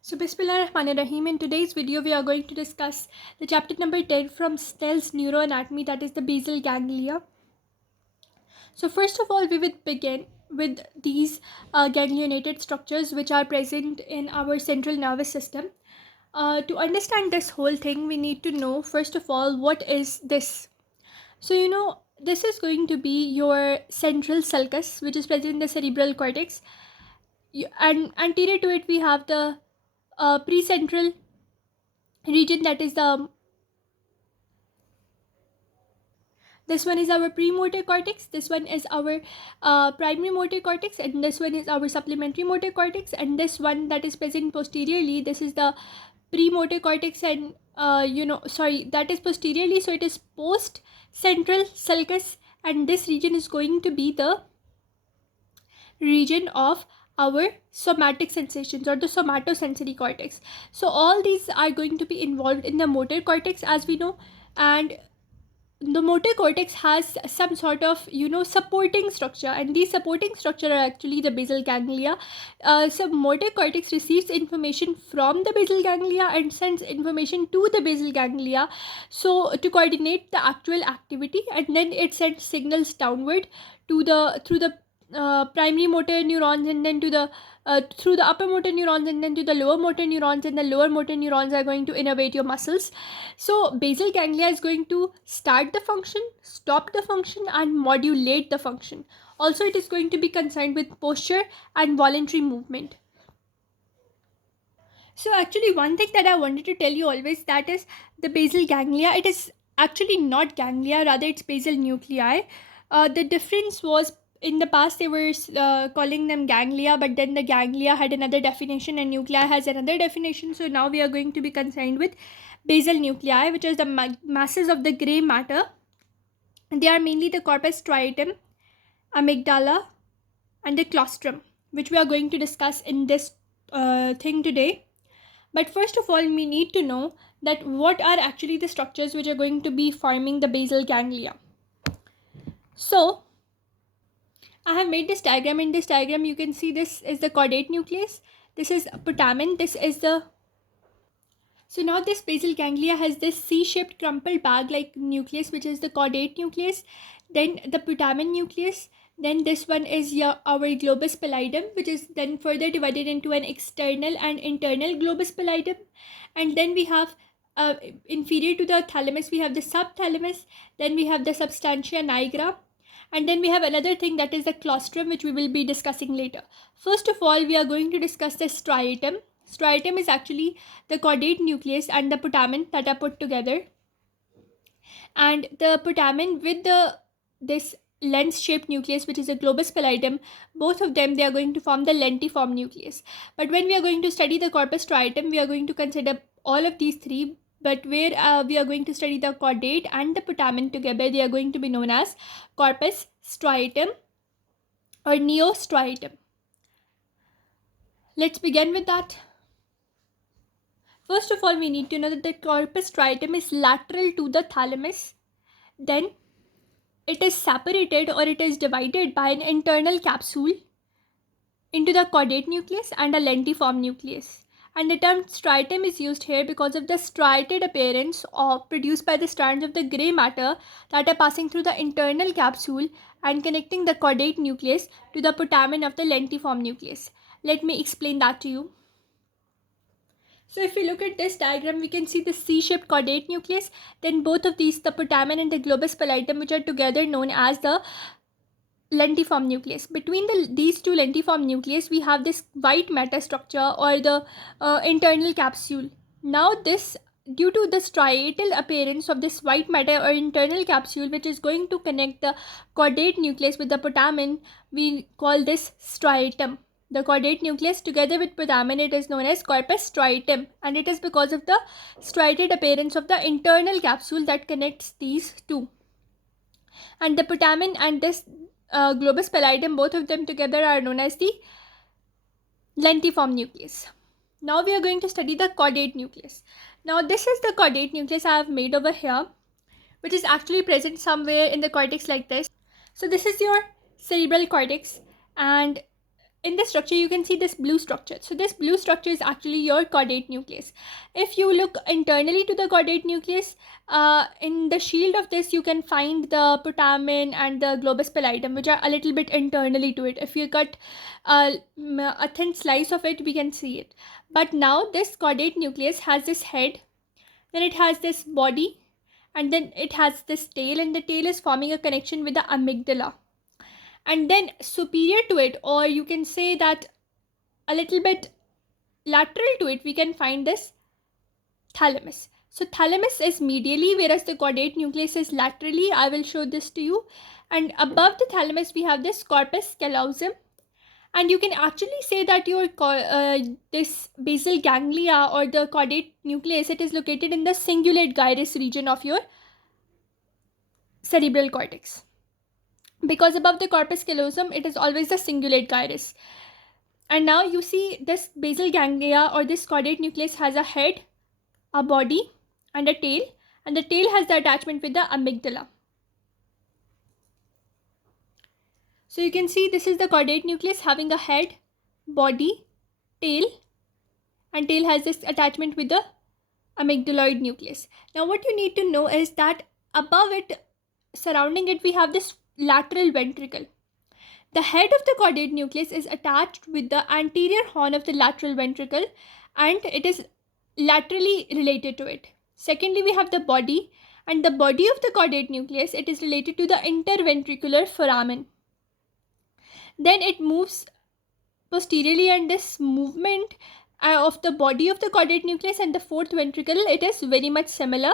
So, Bismillahirrahmanirrahim. In today's video, we are going to discuss the chapter number 10 from Snell's neuroanatomy, that is the basal ganglia. So, first of all, we would begin with these ganglionated structures which are present in our central nervous system. To understand this whole thing, we need to know, first of all, what is this? So, this is going to be your central sulcus, which is present in the cerebral cortex. And anterior to it, we have the precentral region, that is the this one is our premotor cortex, this one is our primary motor cortex, and this one is our supplementary motor cortex, and this one that is present posteriorly, this is the premotor cortex, and that is posteriorly, so it is post central sulcus, and this region is going to be the region of our somatic sensations or the somatosensory cortex. So all these are going to be involved in the motor cortex, as we know, and the motor cortex has some sort of supporting structure, and these supporting structure are actually the basal ganglia. So motor cortex receives information from the basal ganglia and sends information to the basal ganglia, so to coordinate the actual activity, and then it sends signals downward to the through the primary motor neurons, and then to the through the upper motor neurons, and then to the lower motor neurons, and the lower motor neurons are going to innervate your muscles. So basal ganglia is going to start the function, stop the function, and modulate the function. Also, it is going to be concerned with posture and voluntary movement. So actually, one thing that I wanted to tell you always, that is the basal ganglia, it is actually not ganglia, rather it's basal nuclei. The difference was, in the past they were calling them ganglia, but then the ganglia had another definition and nuclei has another definition. So now we are going to be concerned with basal nuclei, which is the masses of the gray matter. They are mainly the corpus striatum, amygdala, and the claustrum, which we are going to discuss in this thing today. But first of all, we need to know that what are actually the structures which are going to be forming the basal ganglia. So I have made this diagram. In this diagram, you can see this is the caudate nucleus, this is putamen, this is the... So now this basal ganglia has this C-shaped crumpled bag-like nucleus, which is the caudate nucleus, then the putamen nucleus, then this one is our globus pallidum, which is then further divided into an external and internal globus pallidum, and then we have inferior to the thalamus, we have the subthalamus, then we have the substantia nigra, and then we have another thing, that is the claustrum, which we will be discussing later. First of all, we are going to discuss the striatum. Striatum is actually the caudate nucleus and the putamen that are put together, and the putamen with this lens shaped nucleus, which is a globus pallidum, both of them, they are going to form the lentiform nucleus. But when we are going to study the corpus striatum, we are going to consider all of these three, but where we are going to study the caudate and the putamen together, they are going to be known as corpus striatum or neostriatum. Let's begin with that. First of all, we need to know that the corpus striatum is lateral to the thalamus. Then it is separated, or it is divided by an internal capsule into the caudate nucleus and a lentiform nucleus. And the term striatum is used here because of the striated appearance produced by the strands of the grey matter that are passing through the internal capsule and connecting the caudate nucleus to the putamen of the lentiform nucleus. Let me explain that to you. So if we look at this diagram, we can see the C-shaped caudate nucleus, then both of these, the putamen and the globus pallidum, which are together known as the lentiform nucleus. Between these two lentiform nucleus, we have this white matter structure or the internal capsule. Now this, due to the striatal appearance of this white matter or internal capsule, which is going to connect the caudate nucleus with the putamen, we call this striatum. The caudate nucleus together with putamen, it is known as corpus striatum, and it is because of the striated appearance of the internal capsule that connects these two. And the putamen and this globus pallidum, both of them together are known as the lentiform nucleus. Now we are going to study the caudate nucleus. Now this is the caudate nucleus I have made over here, which is actually present somewhere in the cortex like this. So this is your cerebral cortex, and in the structure you can see this blue structure. So this blue structure is actually your caudate nucleus. If you look internally to the caudate nucleus, in the shield of this you can find the putamen and the globus pallidum, which are a little bit internally to it. If you cut a thin slice of it, we can see it. But now this caudate nucleus has this head, then it has this body, and then it has this tail, and the tail is forming a connection with the amygdala. And then superior to it, or you can say that a little bit lateral to it, we can find this thalamus. So thalamus is medially, whereas the caudate nucleus is laterally. I will show this to you. And above the thalamus we have this corpus callosum, and you can actually say that your this basal ganglia or the caudate nucleus, it is located in the cingulate gyrus region of your cerebral cortex, because above the corpus callosum it is always the cingulate gyrus. And now you see this basal ganglia or this caudate nucleus has a head, a body, and a tail, and the tail has the attachment with the amygdala. So you can see this is the caudate nucleus having a head, body, tail, and tail has this attachment with the amygdaloid nucleus. Now what you need to know is that above it, surrounding it, we have this lateral ventricle. The head of the caudate nucleus is attached with the anterior horn of the lateral ventricle, and it is laterally related to it. Secondly, we have the body, and the body of the caudate nucleus, it is related to the interventricular foramen. Then it moves posteriorly, and this movement of the body of the caudate nucleus and the fourth ventricle, it is very much similar,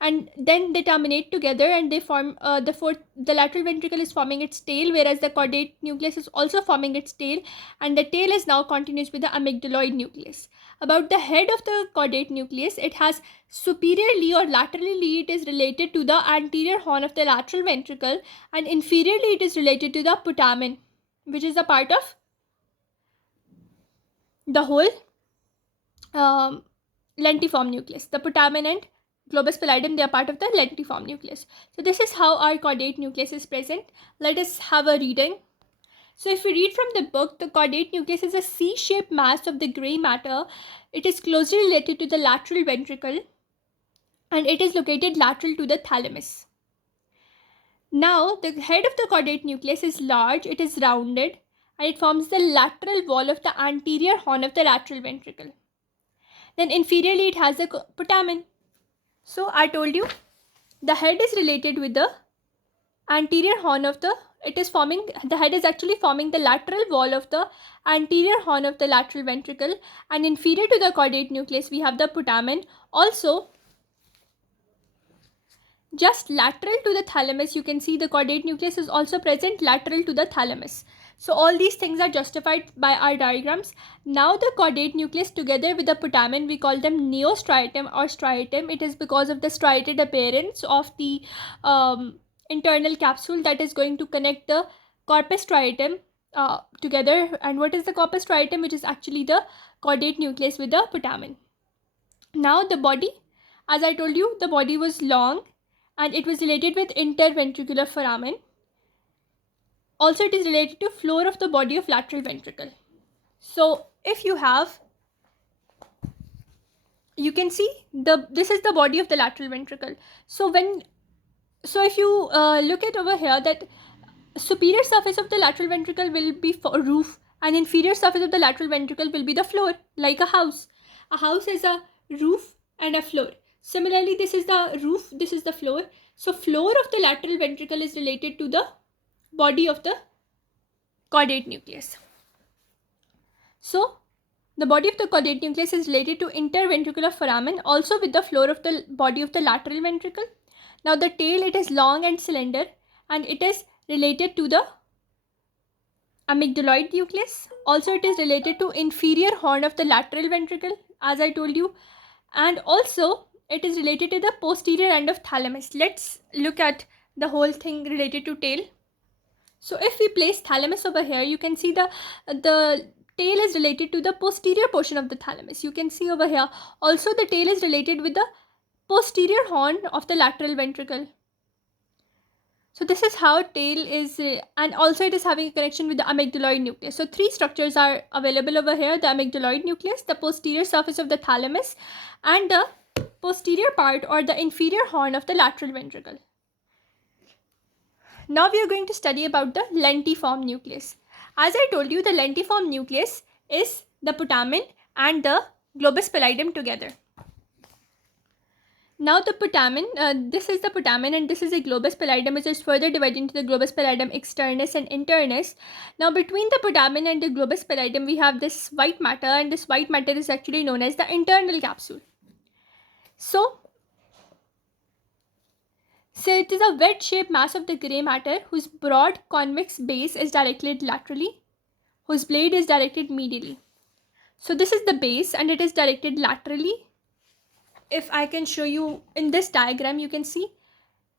and then they terminate together and they form the lateral ventricle is forming its tail, whereas the caudate nucleus is also forming its tail, and the tail is now continuous with the amygdaloid nucleus. About the head of the caudate nucleus, it has superiorly or laterally it is related to the anterior horn of the lateral ventricle, and inferiorly it is related to the putamen, which is a part of the whole lentiform nucleus. The putamen and globus pallidum, they are part of the lentiform nucleus. So this is how our caudate nucleus is present. Let us have a reading. So if we read from the book, the caudate nucleus is a C-shaped mass of the gray matter. It is closely related to the lateral ventricle, and it is located lateral to the thalamus. Now the head of the caudate nucleus is large, it is rounded, and it forms the lateral wall of the anterior horn of the lateral ventricle. Then inferiorly it has the putamen. So I told you the head is related with the anterior horn of the, the head is actually forming the lateral wall of the anterior horn of the lateral ventricle, and inferior to the caudate nucleus we have the putamen. Also, just lateral to the thalamus, you can see the caudate nucleus is also present lateral to the thalamus. So all these things are justified by our diagrams. Now the caudate nucleus together with the putamen, we call them neostriatum or striatum. It is because of the striated appearance of the internal capsule that is going to connect the corpus striatum together. And what is the corpus striatum? Which is actually the caudate nucleus with the putamen. Now the body, as I told you, the body was long, and it was related with interventricular foramen. Also, it is related to floor of the body of lateral ventricle. So if you have, you can see this is the body of the lateral ventricle. So if you look at over here, that superior surface of the lateral ventricle will be roof, and inferior surface of the lateral ventricle will be the floor, like a house. A house has a roof and a floor. Similarly, this is the roof, this is the floor. So floor of the lateral ventricle is related to the body of the caudate nucleus. So the body of the caudate nucleus is related to interventricular foramen, also with the floor of the body of the lateral ventricle. Now the tail, it is long and slender, and it is related to the amygdaloid nucleus. Also it is related to inferior horn of the lateral ventricle, as I told you, and also it is related to the posterior end of thalamus. Let's look at the whole thing related to tail. So if we place thalamus over here, you can see the tail is related to the posterior portion of the thalamus. You can see over here also the tail is related with the posterior horn of the lateral ventricle. So this is how tail is, and also it is having a connection with the amygdaloid nucleus. So three structures are available over here: the amygdaloid nucleus, the posterior surface of the thalamus, and the posterior part or the inferior horn of the lateral ventricle. Now we are going to study about the lentiform nucleus. As I told you, the lentiform nucleus is the putamen and the globus pallidum together. Now the putamen, this is the putamen and this is the globus pallidum, which is further divided into the globus pallidum externus and internus. Now between the putamen and the globus pallidum, we have this white matter, and this white matter is actually known as the internal capsule. So it is a wedge-shaped mass of the grey matter whose broad convex base is directed laterally, whose blade is directed medially. So this is the base and it is directed laterally. If I can show you in this diagram, you can see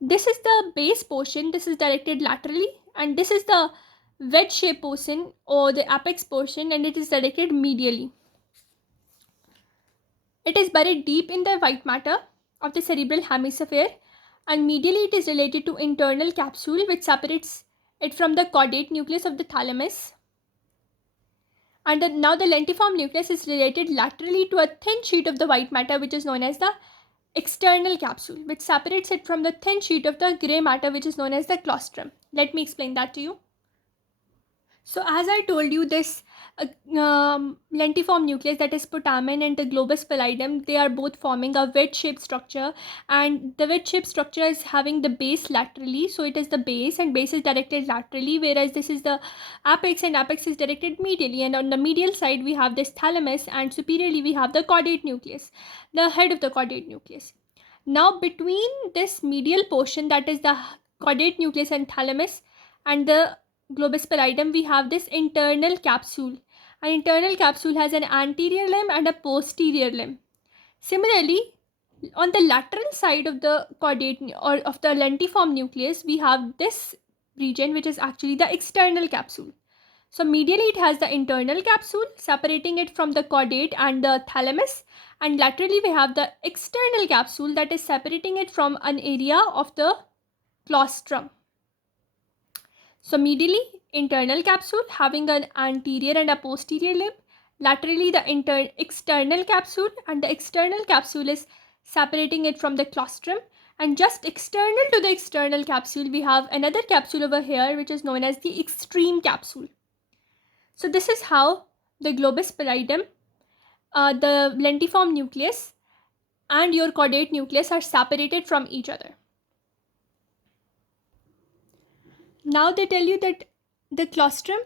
this is the base portion, this is directed laterally, and this is the wedge-shaped portion or the apex portion, and it is directed medially. It is buried deep in the white matter of the cerebral hemisphere, and medially it is related to internal capsule, which separates it from the caudate nucleus of the thalamus. And now the lentiform nucleus is related laterally to a thin sheet of the white matter, which is known as the external capsule, which separates it from the thin sheet of the grey matter, which is known as the claustrum. Let me explain that to you. So as I told you, this lentiform nucleus, that is putamen and the globus pallidum, they are both forming a wedge-shaped structure, and the wedge-shaped structure is having the base laterally. So it is the base, and base is directed laterally, whereas this is the apex, and apex is directed medially. And on the medial side, we have this thalamus, and superiorly we have the caudate nucleus, the head of the caudate nucleus. Now between this medial portion, that is the caudate nucleus and thalamus, and the globus pallidum, we have this internal capsule. An internal capsule has an anterior limb and a posterior limb. Similarly, on the lateral side of the caudate or of the lentiform nucleus, we have this region, which is actually the external capsule. So medially it has the internal capsule separating it from the caudate and the thalamus, and laterally we have the external capsule that is separating it from an area of the claustrum. So medially, internal capsule having an anterior and a posterior limb. Laterally, the external capsule, and the external capsule is separating it from the claustrum. And just external to the external capsule, we have another capsule over here, which is known as the extreme capsule. So this is how the globus pallidum, the lentiform nucleus, and your caudate nucleus are separated from each other. Now they tell you that the claustrum,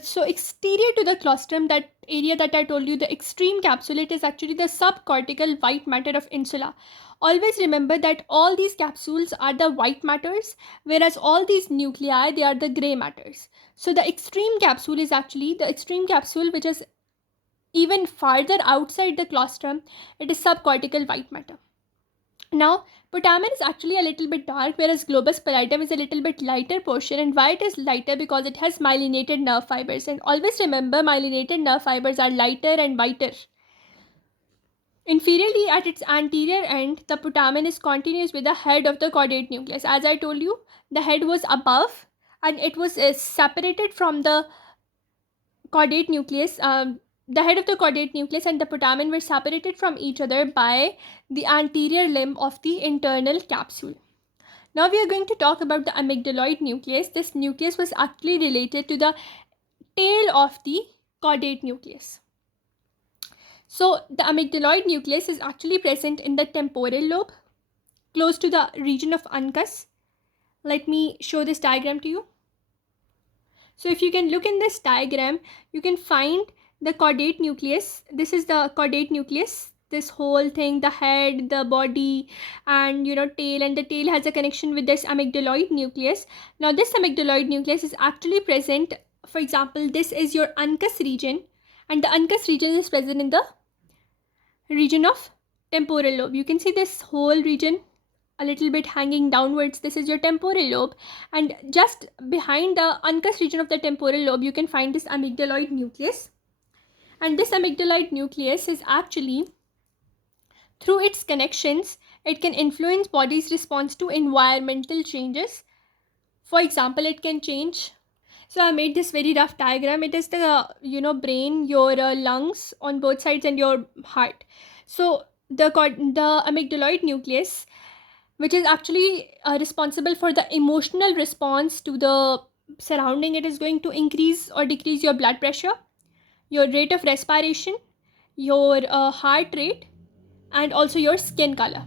so exterior to the claustrum, that area that I told you, the extreme capsule, it is actually the subcortical white matter of insula. Always remember that all these capsules are the white matters, whereas all these nuclei, they are the grey matters. So the extreme capsule is actually the extreme capsule, which is even farther outside the claustrum. It is subcortical white matter. Now, putamen is actually a little bit dark, whereas globus pallidum is a little bit lighter portion. And why it is lighter? Because it has myelinated nerve fibers. And always remember, myelinated nerve fibers are lighter and whiter. Inferiorly, at its anterior end, the putamen is continuous with the head of the caudate nucleus. As I told you, the head was above and it was separated from the caudate nucleus. The head of the caudate nucleus and the putamen were separated from each other by the anterior limb of the internal capsule. Now we are going to talk about the amygdaloid nucleus. This nucleus was actually related to the tail of the caudate nucleus. So the amygdaloid nucleus is actually present in the temporal lobe, close to the region of Uncus. Let me show this diagram to you. So if you can look in this diagram, you can find the caudate nucleus. This is the caudate nucleus. This whole thing, the head, the body, and tail, and the tail has a connection with this amygdaloid nucleus. Now this amygdaloid nucleus is actually present, for example, this is your Uncus region, and the Uncus region is present in the region of temporal lobe. You can see this whole region a little bit hanging downwards. This is your temporal lobe, and just behind the Uncus region of the temporal lobe, you can find this amygdaloid nucleus. And this amygdaloid nucleus is actually, through its connections, it can influence body's response to environmental changes. For example, it can change. So I made this very rough diagram. It is the brain, your lungs on both sides, and your heart. So the amygdaloid nucleus, which is actually responsible for the emotional response to the surrounding, it is going to increase or decrease your blood pressure, your rate of respiration, your heart rate, and also your skin color.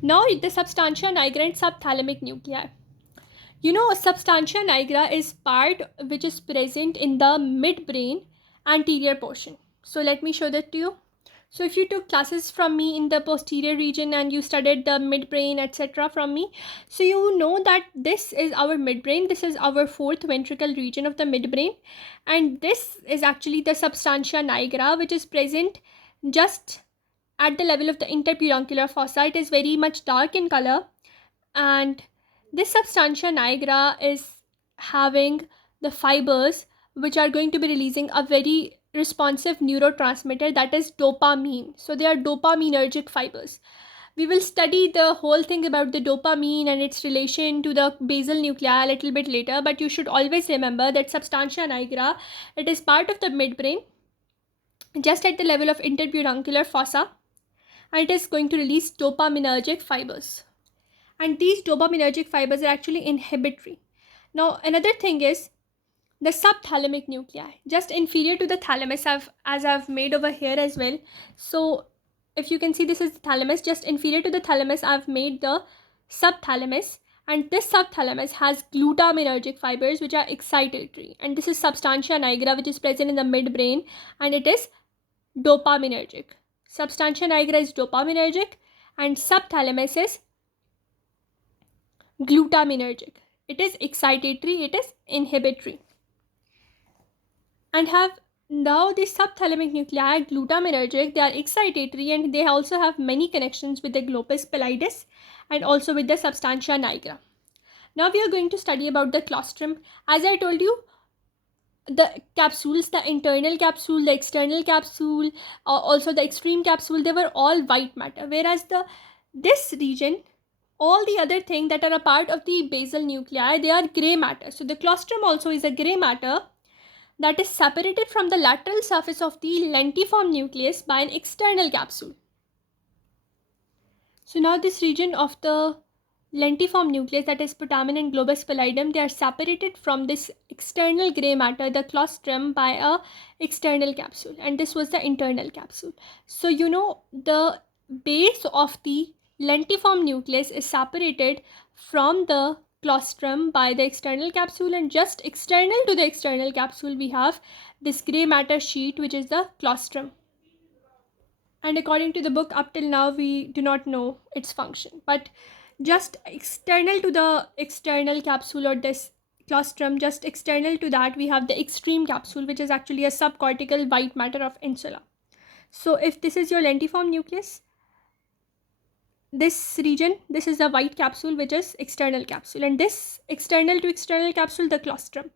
Now the substantia nigra and subthalamic nuclei. Substantia nigra is part which is present in the midbrain anterior portion. So let me show that to you. So if you took classes from me in the posterior region and you studied the midbrain, etc. from me, so you know that this is our midbrain. This is our fourth ventricle region of the midbrain, and this is actually the substantia nigra, which is present just at the level of the interpeduncular fossa. It is very much dark in color, and this substantia nigra is having the fibers which are going to be releasing a very responsive neurotransmitter, that is dopamine. So they are dopaminergic fibers. We will study the whole thing about the dopamine and its relation to the basal nuclei a little bit later, but you should always remember that substantia nigra, it is part of the midbrain just at the level of interpeduncular fossa, and it is going to release dopaminergic fibers. And these dopaminergic fibers are actually inhibitory. Now, another thing is the subthalamic nuclei, just inferior to the thalamus, as I've made over here as well. So if you can see, this is the thalamus. Just inferior to the thalamus, I've made the subthalamus, and this subthalamus has glutaminergic fibers which are excitatory, and this is substantia nigra, which is present in the midbrain, and it is dopaminergic. Substantia nigra is dopaminergic, and subthalamus is glutaminergic. It is excitatory, it is inhibitory. And have now the subthalamic nuclei glutaminergic, they are excitatory, and they also have many connections with the globus pallidus and also with the substantia nigra. Now we are going to study about the claustrum. As I told you, the capsules, the internal capsule, the external capsule, also the extreme capsule, they were all white matter, whereas this region, all the other things that are a part of the basal nuclei, they are gray matter. So the claustrum also is a gray matter that is separated from the lateral surface of the lentiform nucleus by an external capsule. So now this region of the lentiform nucleus, that is putamen and globus pallidum, they are separated from this external gray matter, the claustrum, by a external capsule, and this was the internal capsule. So the base of the lentiform nucleus is separated from the claustrum by the external capsule, and just external to the external capsule we have this gray matter sheet, which is the claustrum. And according to the book, up till now we do not know its function, but just external to the external capsule, or this claustrum, just external to that, we have the extreme capsule, which is actually a subcortical white matter of insula. So if this is your lentiform nucleus, this region, this is the white capsule, which is external capsule, and this external to external capsule, the claustrum,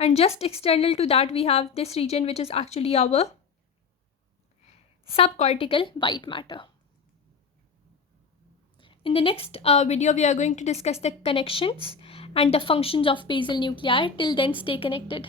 and just external to that we have this region, which is actually our subcortical white matter. In the next video, we are going to discuss the connections and the functions of basal nuclei. Till then, stay connected.